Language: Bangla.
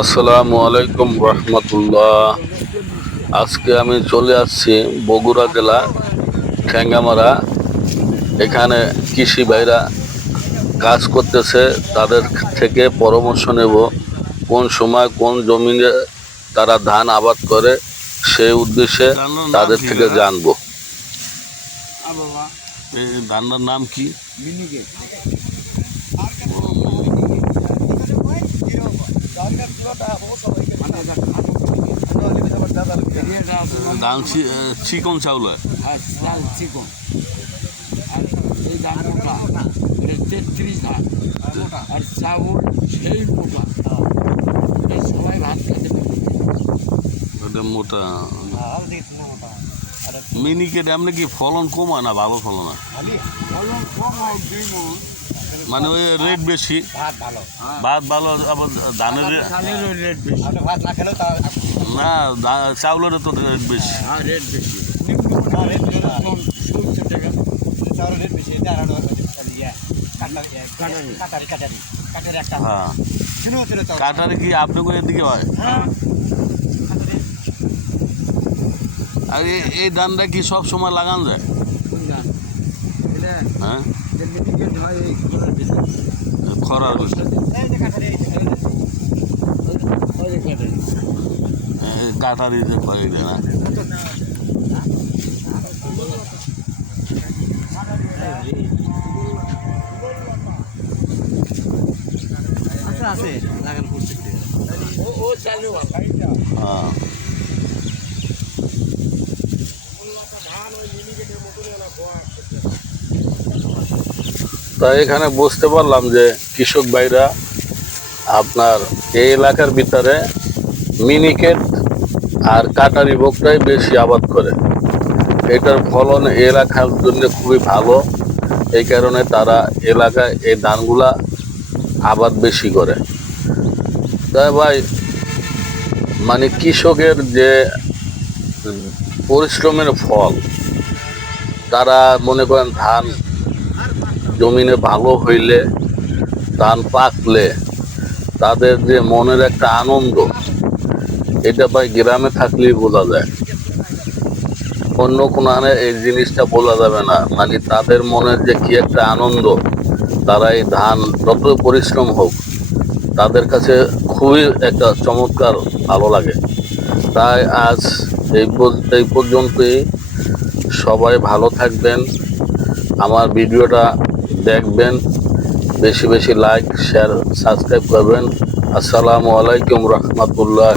আসসালামু আলাইকুম রহমতুল্লাহ। আজকে আমি চলে আসছি বগুড়া জেলা ঠেঙ্গামারা। এখানে কৃষি ভাইরা কাজ করতেছে, তাদের থেকে পরামর্শ নেব কোন সময় কোন জমিনে তারা ধান আবাদ করে, সেই উদ্দেশ্যে তাদের থেকে জানবো। এই ধানটার নাম কি? ধান চিকন চাউল হয়। চিকন আর এই ধান মোটা, এটা 33 ধান আর চাউল সেই মোটা, সবাই ভাত খেতে পারে। ওটা মোটা মিনিকেট। এমনি কি ফলন কম হয় না ভালো ফলন হয়? ফলন কম হয় 2 মণ, মানে ওই রেট বেশি, ভাত ভালো, আবার ধানের রেট বেশি না, চাউলের তো রেট বেশি। আর রেট বেশি, 70 টাকা। হ্যাঁ, কাটারে কি আপনাকে এদিকে হয়? আর এই ধানটা কি সব সময় লাগানো যায়? হ্যাঁ, খরার কাটারি যে করে না। আছে লাগান করতে। হ্যাঁ, তাই এখানে বুঝতে পারলাম যে কৃষক ভাইরা আপনার এই এলাকার ভিতরে মিনিকেট আর কাটারি ভোগটাই বেশি আবাদ করে। এটার ফলন এই এলাকার জন্য খুবই ভালো, এই কারণে তারা এলাকায় এই ধানগুলা আবাদ বেশি করে। তাই ভাই, মানে কৃষকের যে পরিশ্রমের ফল, তারা মনে করেন ধান জমিনে ভালো হইলে, ধান পাকলে তাদের যে মনের একটা আনন্দ, এটা ভাই গ্রামে থাকলেই বোঝা যায়, অন্য কোনো এই জিনিসটা বোঝা যাবে না। মানে তাদের মনের যে কি একটা আনন্দ, তারা এই ধান যত পরিশ্রম হোক তাদের কাছে খুবই একটা চমৎকার ভালো লাগে। তাই আজ এই পর্যন্তই। সবাই ভালো থাকবেন, আমার ভিডিওটা দেখবেন, বেশি বেশি লাইক শেয়ার সাবস্ক্রাইব করবেন। আসসালামু আলাইকুম রহমতুল্লাহ।